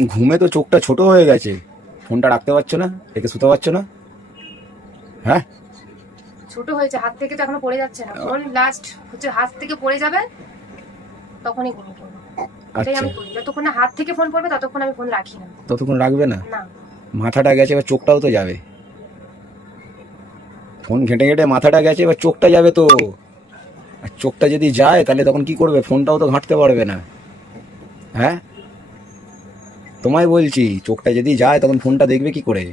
ঘুমে তো চোখটা ছোট হয়ে গেছে। ফোনটা রাখতে পারছ না? রেখে শুতে পারছ না? হ্যাঁ? ছোট হয়েছে হাত থেকে তো এখনও পড়ে যাচ্ছে না। ফোন লাস্ট হচ্ছে হাত থেকে পড়ে যাবে তখনই ঘুমিয়ে পড়ব। এটাই আচ্ছা। আমি করি যতক্ষণ না হাত থেকে ফোন পড়বে ততক্ষণ আমি ফোন রাখি না। ততক্ষণ রাখবে না? না। মাথাটা গেছে এবার চোখটাও তো যাবে। ফোন ঘেঁটে ঘেঁটে মাথাটা গেছে এবার চোখটা যাবে তো। আর চোখটা যদি যায় তাহলে তখন কি করবে? ফোনটাও তো ঘাঁটতে পারবে না। হ্যাঁ? তোমায় বলছি চোখটা যদি যায় তখন ফোনটা দেখবে কি করে?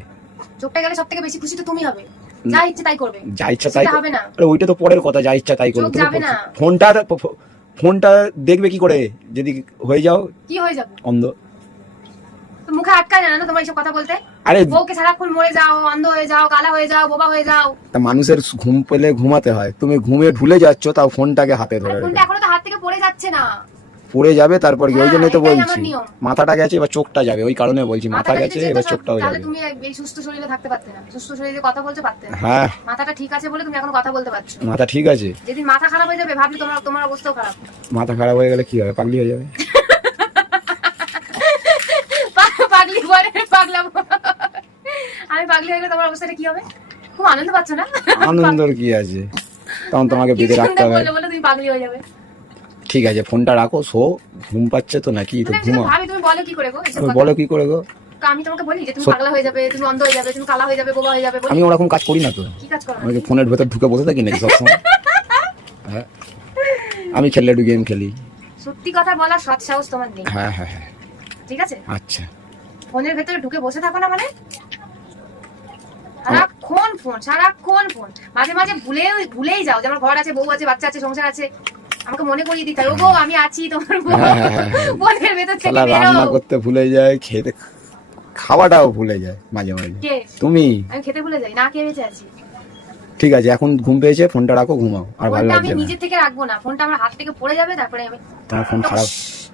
চোখটা গেলে সব থেকে বেশি খুশি তো তুমি হবে। যা ইচ্ছে তাই করবে। যা ইচ্ছা তাই হবে না। আরে ওইটা তো পরের কথা যা ইচ্ছা তাই করো। চোখ তুমি যাবে না। ফোনটা ফোনটা দেখবে কি করে? যদি হয়ে যাও। কি হয়ে যাবে? অন্ধ। মুখে আটকায় না না তোমার এইসব কথা বলতে? আরে বউকে সারাক্ষণ মরে যাও অন্ধ হয়ে যাও কালা হয়ে যাও বোবা হয়ে যাও। তা মানুষের ঘুম পেলে ঘুমাতে হয়। তুমি ঘুমে ঢুলে যাচ্ছ তাও ফোনটাকে হাতে ধরে ফোনটা এখনও তো হাত থেকে পড়ে যাচ্ছে না। পড়ে যাবে তারপর কি ওই হ্যাঁ, জন্যই তো বলছি। মাথাটা গেছে এবার চোখটা যাবে ওই কারণে বলছি মাথা গেছে এবার চোখটাও যাবে। তুমি এই সুস্থ শরীরে থাকতে পারতে না। সুস্থ শরীরে কথা বলতে পারতে না। হ্যাঁ। মাথাটা ঠিক আছে বলে তুমি এখন কথা বলতে পারছ। মাথা ঠিক আছে। যেদিন মাথা খারাপ হয়ে যাবে ভাবলে তোমার তোমার অবস্থাও খারাপ। মাথা খারাপ হয়ে গেলে কি হবে? পাগলি হয়ে যাবে। পাগলি বলে আমি পাগলি হয়ে গেলে তোমার অবস্থাটা কি হবে? খুব আনন্দ পাচ্ছ না? আনন্দর কি আছে? তখন তোমাকে বেঁধে রাখতে হবে। বলে তুমি পাগলি হয়ে যাবে। ঠিক আছে ফোনটা রাখো শো। ঘুম পাচ্ছে তো নাকি? তো মানে আমি ঘুমা তুমি বলো কি করে গো? তুমি বলো কি করে গো? আমি তোমাকে বলি যে তুমি পাগলা হয়ে যাবে তুমি অন্ধ হয়ে যাবে তুমি কালা হয়ে যাবে বোবা হয়ে যাবে আমি ওরকম কাজ করি না তো। কি কাজ করো? আমি ফোনের ভেতর ঢুকে বসে থাকি নাকি সবসময়? হ্যাঁ। আমি খেললে একটু গেম খেলি। সত্যি কথা বলার সৎ সাহস তোমার নেই। হ্যাঁ হ্যাঁ হ্যাঁ। ঠিক আছে? আচ্ছা। ফোনের ভেতরে ঢুকে বসে থাকো না মানে? সারাক্ষণ ফোন সারাক্ষণ ফোন। মাঝে মাঝে ভুলে ভুলেই যাও যে আমার ঘর আছে বউ আছে বাচ্চা আছে সংসার আছে। আমাকে মনে করিয়ে দিতে হবে। ও গো আমি আছি তোমার হ্যাঁ, হ্যাঁ, হ্যাঁ, হ্যাঁ। ভেতর থেকে রান্না করতে ভুলে যায় খেতে খাওয়াটাও ভুলে যায় মাঝে মাঝে। তুমি? আমি খেতে ভুলে যাই না বেঁচে আছি। ঠিক আছে এখন ঘুম পেয়েছে ফোনটা রাখো ঘুমাও আর ভালো ফোনটা আমি নিজে থেকে রাখব না ফোনটা আমার হাত থেকে পড়ে যাবে তারপরে আমি তোমার ফোন খারাপ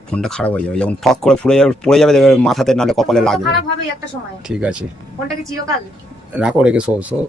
ফোনটা খারাপ হয়ে যাবে যখন ফক করে ফুলে যাবে পড়ে যাবে মাথাতে নালে কপালে লাগবে। খারাপ হবে একটা সময়। ঠিক আছে। ফোনটাকে চিরকাল রাখো রেখে শো শো।